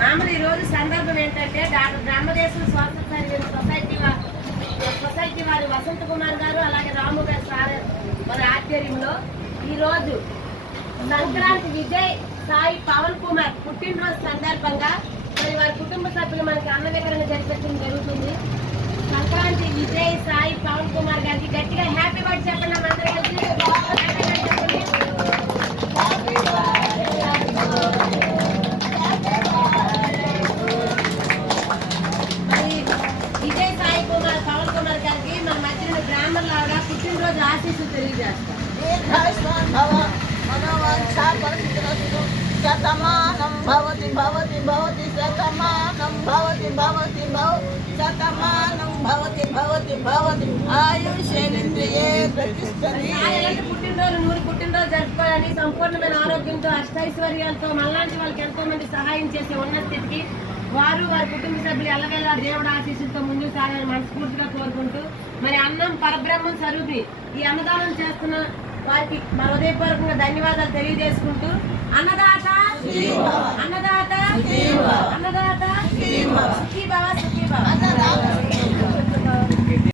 మామూలు ఈ రోజు సందర్భం ఏంటంటే డాక్టర్ బ్రహ్మదేశం స్వాతంత్ర సొసైటీ వారి వసంత కుమార్ గారు అలాగే రాము గారి సార్ వారి ఆధ్వర్యంలో ఈరోజు సంక్రాంతి విజయ్ సాయి పవన్ కుమార్ పుట్టినరోజు సందర్భంగా మరి వారి కుటుంబ సభ్యులు మనకి అన్న వివరణ జరిపించడం జరుగుతుంది. సంక్రాంతి విజయ్ సాయి పవన్ కుమార్ గారికి గట్టిగా హ్యాపీ బర్త్డే చెప్పండి. అందరూ విజయ్ సాయి కుమార్ పవన్ కుమార్ గారికి మన మధ్యన గ్రామర్ లాగా పుట్టినరోజు ఆశీస్సులు తెలియజేస్తాం. శతమానం భవతి భవతి భవతి శతమానం భవతి భవతి శతమానం భవతి భవతి భవతి ఆయుష్యేంద్రియే ప్రతిష్టతి. పుట్టినరోజు 100 పుట్టినరోజు జరుపుకోవాలని సంపూర్ణమైన ఆరోగ్యంతో అష్టైశ్వర్యాలతో మనలాంటి వాళ్ళకి ఎంతో మంది సహాయం చేసే ఉన్న స్థితికి వారు వారి కుటుంబ సభ్యులు ఎల్లవేళ దేవుడు ఆశీస్సులతో ముందుకు సాగాలని మనస్ఫూర్తిగా కోరుకుంటూ మరి అన్నం పరబ్రహ్మం స్వరూపి ఈ అన్నదానం చేస్తున్న వారికి మన హృదయపూర్వకంగా ధన్యవాదాలు తెలియజేసుకుంటూ అన్నదాత అన్నదాత అన్నదాత సుఖీ భవ సుఖీ భవ.